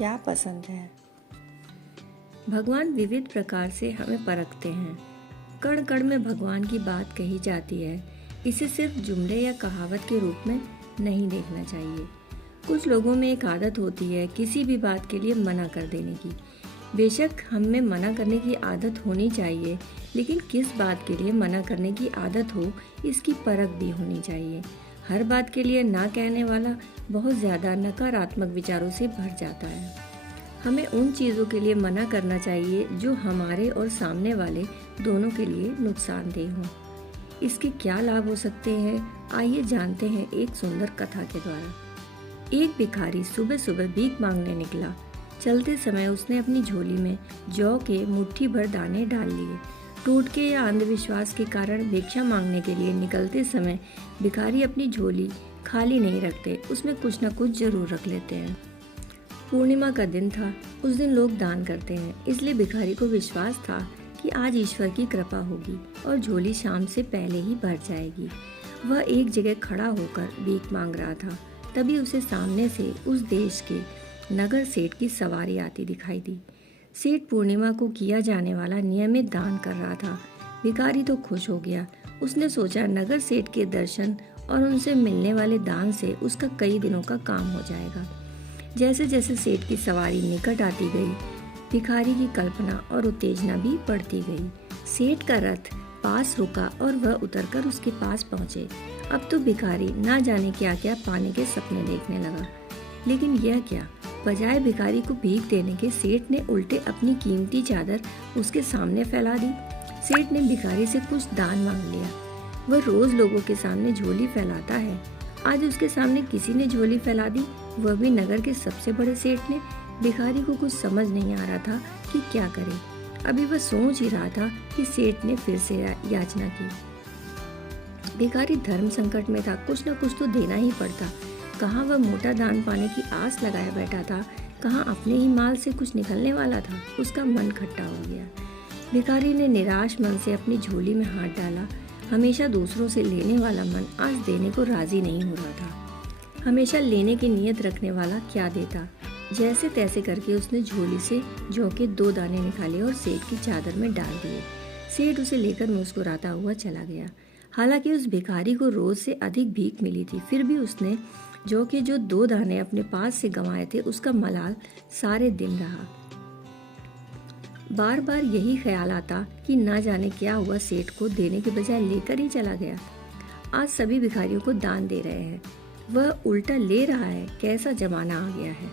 क्या पसंद है। भगवान विविध प्रकार से हमें परखते हैं। कण कण में भगवान की बात कही जाती है। इसे सिर्फ जुमले या कहावत के रूप में नहीं देखना चाहिए। कुछ लोगों में एक आदत होती है किसी भी बात के लिए मना कर देने की। बेशक हम में मना करने की आदत होनी चाहिए, लेकिन किस बात के लिए मना करने की आदत हो, इसकी परख भी होनी चाहिए। हर बात के लिए ना कहने वाला बहुत ज़्यादा नकारात्मक विचारों से भर जाता है। हमें उन चीज़ों के लिए मना करना चाहिए जो हमारे और सामने वाले दोनों के लिए नुकसानदेह हों। इसके क्या लाभ हो सकते हैं, आइए जानते हैं एक सुंदर कथा के द्वारा। एक भिखारी सुबह सुबह भीख मांगने निकला। चलते समय उसने अपनी झोली में जौ के मुट्ठी भर दाने डाल लिए। टोटके या अंधविश्वास के कारण भिक्षा मांगने के लिए निकलते समय भिखारी अपनी झोली खाली नहीं रखते, उसमें कुछ न कुछ जरूर रख लेते हैं। पूर्णिमा का दिन था। उस दिन लोग दान करते हैं, इसलिए भिखारी को विश्वास था कि आज ईश्वर की कृपा होगी और झोली शाम से पहले ही भर जाएगी। वह एक जगह खड़ा होकर भीख मांग रहा था। तभी उसे सामने से उस देश के नगर सेठ की सवारी आती दिखाई दी। सेठ पूर्णिमा को किया जाने वाला नियमित दान कर रहा था। भिखारी तो खुश हो गया। उसने सोचा नगर सेठ के दर्शन और उनसे मिलने वाले दान से उसका कई दिनों का काम हो जाएगा। जैसे जैसे सेठ की सवारी निकट आती गई, भिखारी की कल्पना और उत्तेजना भी बढ़ती गई। सेठ का रथ पास रुका और वह उतरकर उसके पास पहुंचे। अब तो भिखारी ना जाने क्या क्या पाने के सपने देखने लगा। लेकिन यह क्या, बजाय भिखारी को भीख देने के सेठ ने उल्टे अपनी कीमती चादर उसके सामने फैला दी। सेठ ने भिखारी से कुछ दान मांग लिया। वह रोज लोगों के सामने झोली फैलाता है। आज उसके सामने किसी ने झोली फैला दी, वह भी नगर के सबसे बड़े सेठ ने। भिखारी को कुछ समझ नहीं आ रहा था कि क्या करे। अभी वह सोच ही रहा था कि सेठ ने फिर से याचना की। भिखारी धर्म संकट में था, कुछ न कुछ तो देना ही पड़ता। कहाँ वह मोटा दान पाने की आस लगाए बैठा था, कहाँ अपने ही माल से कुछ निकलने वाला था। उसका मन खट्टा हो गया। भिखारी ने निराश मन से अपनी झोली में हाथ डाला। हमेशा दूसरों से लेने वाला मन आज देने को राजी नहीं हो रहा था। हमेशा लेने की नीयत रखने वाला क्या देता। जैसे तैसे करके उसने झोली से जौ के 2 दाने निकाले और सेठ की चादर में डाल दिए। सेठ उसे लेकर मुस्कुराता हुआ चला गया। हालांकि उस भिखारी को रोज से अधिक भीख मिली थी, फिर भी उसने जौ के जो 2 दाने अपने पास से गंवाए थे, उसका मलाल सारे दिन रहा। बार बार यही ख्याल आता कि ना जाने क्या हुआ, सेठ को देने के बजाय लेकर ही चला गया। आज सभी भिखारियों को दान दे रहे हैं, वह उल्टा ले रहा है। कैसा जमाना आ गया है।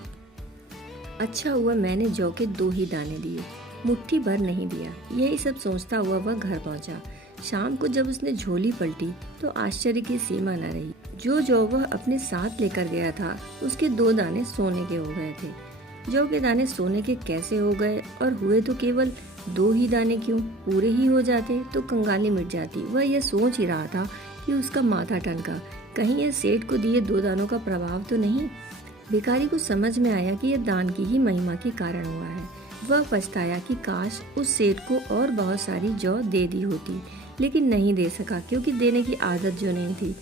अच्छा हुआ मैंने जौ के 2 ही दाने दिए, मुट्ठी भर नहीं दिया। यही सब सोचता हुआ वह घर पहुंचा। शाम को जब उसने झोली पलटी तो आश्चर्य की सीमा न रही। जो जौ वह अपने साथ लेकर गया था, उसके 2 दाने सोने के हो गए थे। जौ के दाने सोने के कैसे हो गए, और हुए तो केवल 2 ही दाने क्यों, पूरे ही हो जाते तो कंगाली मिट जाती। वह यह सोच ही रहा था कि उसका माथा ठनका। कहीं यह सेठ को दिए 2 दानों का प्रभाव तो नहीं। भिखारी को समझ में आया कि यह दान की ही महिमा के कारण हुआ है। वह पछताया कि काश उस सेठ को और बहुत सारी जौ दे दी होती, लेकिन नहीं दे सका क्योंकि देने की आदत जो नहीं थी।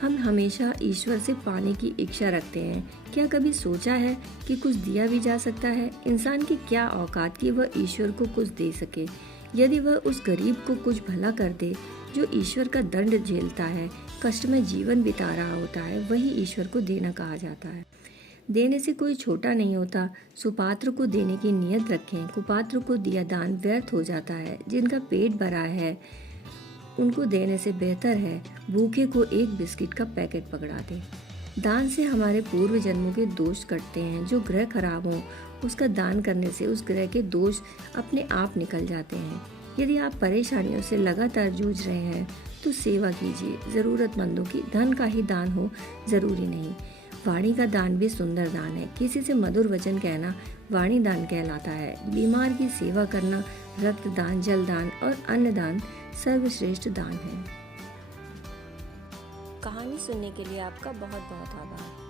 हम हमेशा ईश्वर से पाने की इच्छा रखते हैं। क्या कभी सोचा है कि कुछ दिया भी जा सकता है। इंसान की क्या औकात कि वह ईश्वर को कुछ दे सके। यदि वह उस गरीब को कुछ भला कर दे जो ईश्वर का दंड झेलता है, कष्ट में जीवन बिता रहा होता है, वही ईश्वर को देना कहा जाता है। देने से कोई छोटा नहीं होता। सुपात्र को देने की नियत रखें। कुपात्र को दिया दान व्यर्थ हो जाता है। जिनका पेट भरा है उनको देने से बेहतर है भूखे को एक बिस्किट का पैकेट पकड़ा दे। दान से हमारे पूर्व जन्मों के दोष कटते हैं। जो ग्रह खराब हो, उसका दान करने से उस ग्रह के दोष अपने आप निकल जाते हैं। यदि आप परेशानियों से लगातार जूझ रहे हैं तो सेवा कीजिए। जरूरतमंदों की धन का ही दान हो जरूरी नहीं। वाणी का दान भी सुंदर दान है। किसी से मधुर वचन कहना वाणी दान कहलाता है। बीमार की सेवा करना रक्तदान, जलदान और अन्नदान सर्वश्रेष्ठ दान है। कहानी सुनने के लिए आपका बहुत बहुत आभार।